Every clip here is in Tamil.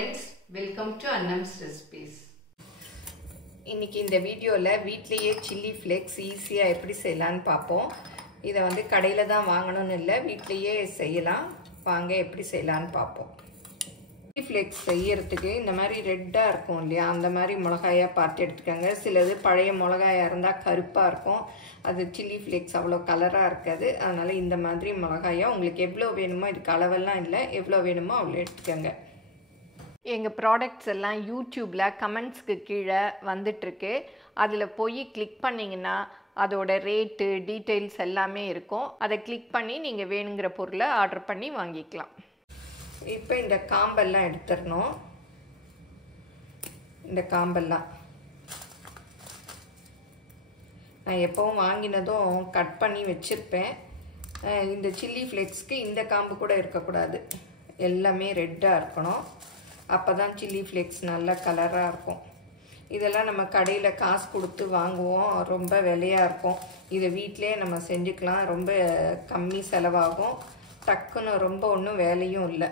friends, welcome to Annam's Recipes. இன்னைக்கு இந்த வீடியோல வீட்லயே chili flakes ஈஸியா எப்படி செய்யலாம்னு பாப்போம். இத வந்து கடையில தான் வாங்கணும்னு இல்ல, வீட்லயே செய்யலாம். வாங்க எப்படி செய்யலாம்னு பாப்போம். chili flakes செய்யிறதுக்கு இந்த மாதிரி ரெட்டா இருக்கும் இல்லையா, அந்த மாதிரி மிளகாயா பார்த்து எடுத்துக்கங்க. சிலது பழைய மிளகாயா இருந்தா கருப்பா இருக்கும். அது chili flakes அவ்வளவு கலரா இருக்காது. அதனால இந்த மாதிரி மிளகாயா உங்களுக்கு எவ்வளவு வேணுமோ, இதுக்கு அளவெல்லாம் இல்ல, எவ்வளவு வேணுமோ அவ்வளவு எடுத்துக்கங்க. எங்கள் ப்ராடக்ட்ஸ் எல்லாம் யூடியூப்பில் கமெண்ட்ஸ்க்கு கீழே வந்துட்டுருக்கு. அதில் போய் கிளிக் பண்ணிங்கன்னா அதோட ரேட்டு டீட்டெயில்ஸ் எல்லாமே இருக்கும். அதை கிளிக் பண்ணி நீங்கள் வேணுங்கிற பொருளை ஆர்டர் பண்ணி வாங்கிக்கலாம். இப்போ இந்த காம்பெல்லாம் எடுத்துடணும். இந்த காம்பெல்லாம் நான் எப்போவும் வாங்கினதும் கட் பண்ணி வச்சுருப்பேன். இந்த சில்லி ஃப்ளேக்ஸ்க்கு இந்த காம்பு கூட இருக்கக்கூடாது, எல்லாமே ரெட்டாக இருக்கணும். அப்போ தான் சில்லி ஃப்ளேக்ஸ் நல்ல கலராக இருக்கும். இதெல்லாம் நம்ம கடையில் காசு கொடுத்து வாங்குவோம், ரொம்ப விலையாக இருக்கும். இதை வீட்டிலே நம்ம செஞ்சுக்கலாம், ரொம்ப கம்மி செலவாகும், டக்குன்னு ரொம்ப ஒன்றும் வேலையும் இல்லை.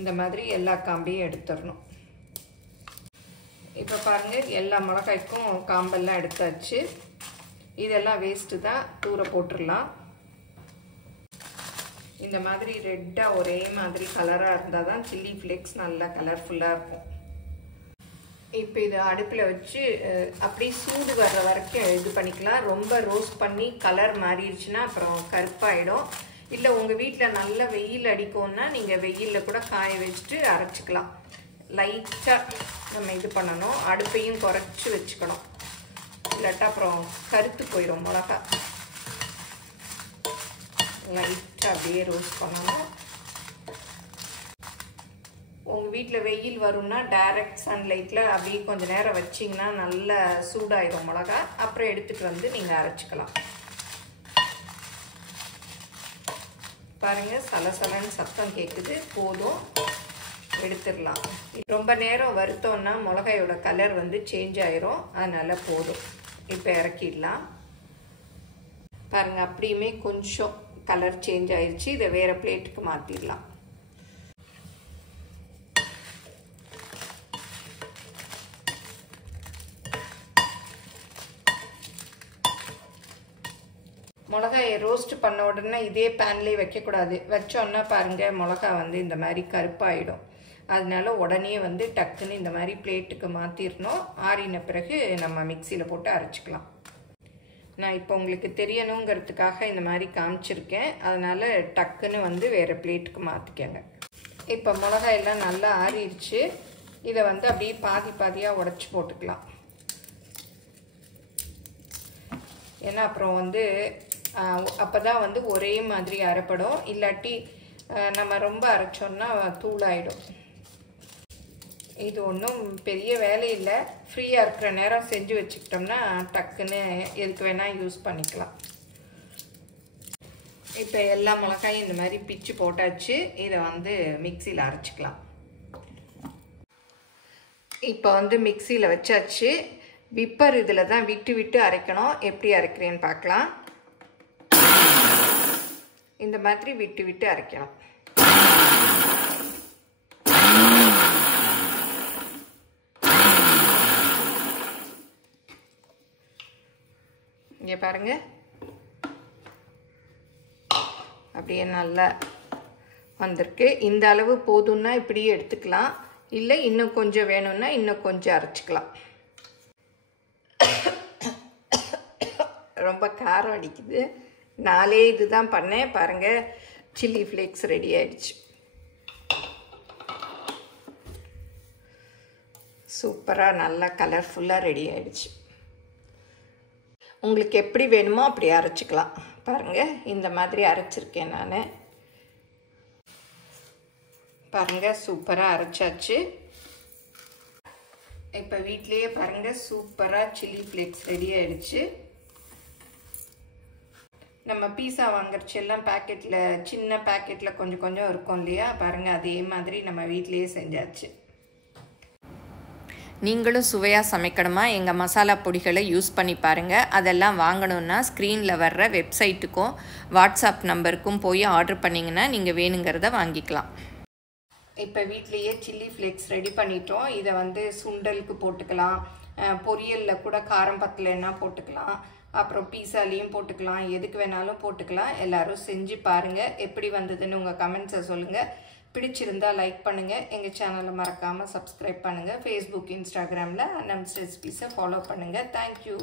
இந்த மாதிரி எல்லா காம்பையும் எடுத்துடணும். இப்போ பாருங்கள், எல்லா மிளகாய்க்கும் காம்பெல்லாம் எடுத்தாச்சு. இதெல்லாம் வேஸ்ட்டு தான், தூர போட்டுடலாம். இந்த மாதிரி ரெட்டாக ஒரே மாதிரி கலராக இருந்தால் தான் சில்லி ஃப்ளேக்ஸ் நல்லா கலர்ஃபுல்லாக இருக்கும். இப்போ இது அடுப்பில் வச்சு அப்படியே சூடு வர்ற வரைக்கும் இது பண்ணிக்கலாம். ரொம்ப ரோஸ்ட் பண்ணி கலர் மாறிடுச்சுன்னா அப்புறம் கருப்பாயிடும். இல்லை உங்கள் வீட்டில் நல்ல வெயில் அடிக்கும்னா நீங்கள் வெயிலில் கூட காய வச்சுட்டு அரைச்சிக்கலாம். லைட்டாக நம்ம இது பண்ணணும், அடுப்பையும் குறைச்சி வச்சுக்கணும், இல்லாட்டா அப்புறம் கருத்து போயிடும் மிளகா. லைட்டாக அப்படியே ரோஸ்ட் பண்ணணும். உங்கள் வீட்டில் வெயில் வரும்னா டைரக்ட் சன்லைட்டில் அப்படியே கொஞ்சம் நேரம் வச்சிங்கன்னா நல்லா சூடாயிடும் மிளகா. அப்புறம் எடுத்துகிட்டு வந்து நீங்கள் அரைச்சிக்கலாம். பாருங்கள், சலசலன்னு சத்தம் கேட்குது, போதும், எடுத்துடலாம். ரொம்ப நேரம் வறுத்தோன்னா மிளகாயோட கலர் வந்து சேஞ்ச் ஆயிரும், அதனால் போதும். இப்போ இறக்கிடலாம். பாருங்கள், அப்படியுமே கொஞ்சம் கலர் சேஞ்ச் ஆயிடுச்சு. இதை வேறு பிளேட்டுக்கு மாற்றிடலாம். மிளகாயை ரோஸ்ட் பண்ண உடனே இதே பேன்லேயே வைக்கக்கூடாது. வச்சோன்னா பாருங்கள், மிளகா வந்து இந்த மாதிரி கருப்பாயிடும். அதனால உடனே வந்து டக்குன்னு இந்த மாதிரி பிளேட்டுக்கு மாற்றிடணும். ஆறின பிறகு நம்ம மிக்சியில் போட்டு அரைச்சிக்கலாம். நான் இப்போ உங்களுக்கு தெரியணுங்கிறதுக்காக இந்த மாதிரி காமிச்சிருக்கேன். அதனால் டக்குன்னு வந்து வேறு பிளேட்டுக்கு மாற்றிக்கங்க. இப்போ மிளகாயெல்லாம் நல்லா ஆறிடுச்சு. இதை வந்து அப்படியே பாதி பாதியாக உடச்சி போட்டுக்கலாம். ஏன்னா அப்புறம் வந்து அப்போ தான் வந்து ஒரே மாதிரி அரைப்படும். இல்லாட்டி நம்ம ரொம்ப அரைச்சோன்னா தூளாயிடும். இது ஒன்றும் பெரிய வேலை இல்லை. ஃப்ரீயாக இருக்கிற நேரம் செஞ்சு வச்சுக்கிட்டோம்னா டக்குன்னு எதுக்கு வேணால் யூஸ் பண்ணிக்கலாம். இப்போ எல்லா மிளகாயும் இந்த மாதிரி பிச்சு போட்டாச்சு. இதை வந்து மிக்சியில் அரைச்சிக்கலாம். இப்போ வந்து மிக்சியில் வச்சாச்சு. விப்பர் இதில் தான் விட்டு விட்டு அரைக்கணும். எப்படி அரைக்கிறேன்னு பார்க்கலாம். இந்த மாதிரி விட்டு விட்டு அரைக்கணும். இங்கே பாருங்க, அப்படியே நல்லா வந்திருக்கு. இந்த அளவு போதும்னா இப்படியே எடுத்துக்கலாம். இல்லை இன்னும் கொஞ்சம் வேணும்னா இன்னும் கொஞ்சம் அரைச்சிக்கலாம். ரொம்ப காரம் அடிக்குது. நாளே இதுதான் பண்ணேன். பாருங்கள், சில்லி ஃப்ளேக்ஸ் ரெடி ஆயிடுச்சு. சூப்பராக நல்லா கலர்ஃபுல்லாக ரெடி ஆயிடுச்சு. உங்களுக்கு எப்படி வேணுமோ அப்படி அரைச்சிக்கலாம். பாருங்கள், இந்த மாதிரி அரைச்சிருக்கேன் நான். பாருங்கள், சூப்பராக அரைச்சாச்சு. இப்போ வீட்லேயே பாருங்கள், சூப்பராக சில்லி ஃப்ளேக்ஸ் ரெடி ஆயிடுச்சு. நம்ம பீஸா வாங்குறச்சு எல்லாம் பேக்கெட்டில், சின்ன பேக்கெட்டில் கொஞ்சம் கொஞ்சம் இருக்கும் இல்லையா, பாருங்கள், அதே மாதிரி நம்ம வீட்லேயே செஞ்சாச்சு. நீங்களும் சுவையாக சமைக்கணுமா, எங்கள் மசாலா பொடிகளை யூஸ் பண்ணி பாருங்கள். அதெல்லாம் வாங்கணுன்னா ஸ்க்ரீனில் வர்ற வெப்சைட்டுக்கும் வாட்ஸ்அப் நம்பருக்கும் போய் ஆர்டர் பண்ணிங்கன்னா நீங்கள் வேணுங்கிறத வாங்கிக்கலாம். இப்போ வீட்லேயே சில்லி ஃப்ளேக்ஸ் ரெடி பண்ணிட்டோம். இதை வந்து சுண்டலுக்கு போட்டுக்கலாம், பொரியலில் கூட காரம் பத்தலைன்னா போட்டுக்கலாம், அப்புறம் பீஸாலையும் போட்டுக்கலாம், எதுக்கு வேணாலும் போட்டுக்கலாம். எல்லாரும் செஞ்சு பாருங்கள். எப்படி வந்ததுன்னு உங்கள் கமெண்ட்ஸை சொல்லுங்கள். பிடிச்சிருந்தா லைக் பண்ணுங்கள். எங்கள் சேனலை மறக்காமல் சப்ஸ்கிரைப் பண்ணுங்கள். ஃபேஸ்புக், இன்ஸ்டாகிராமில் அன்னம்ஸ் ரெசிபீஸை ஃபாலோ பண்ணுங்கள். தேங்க்யூ.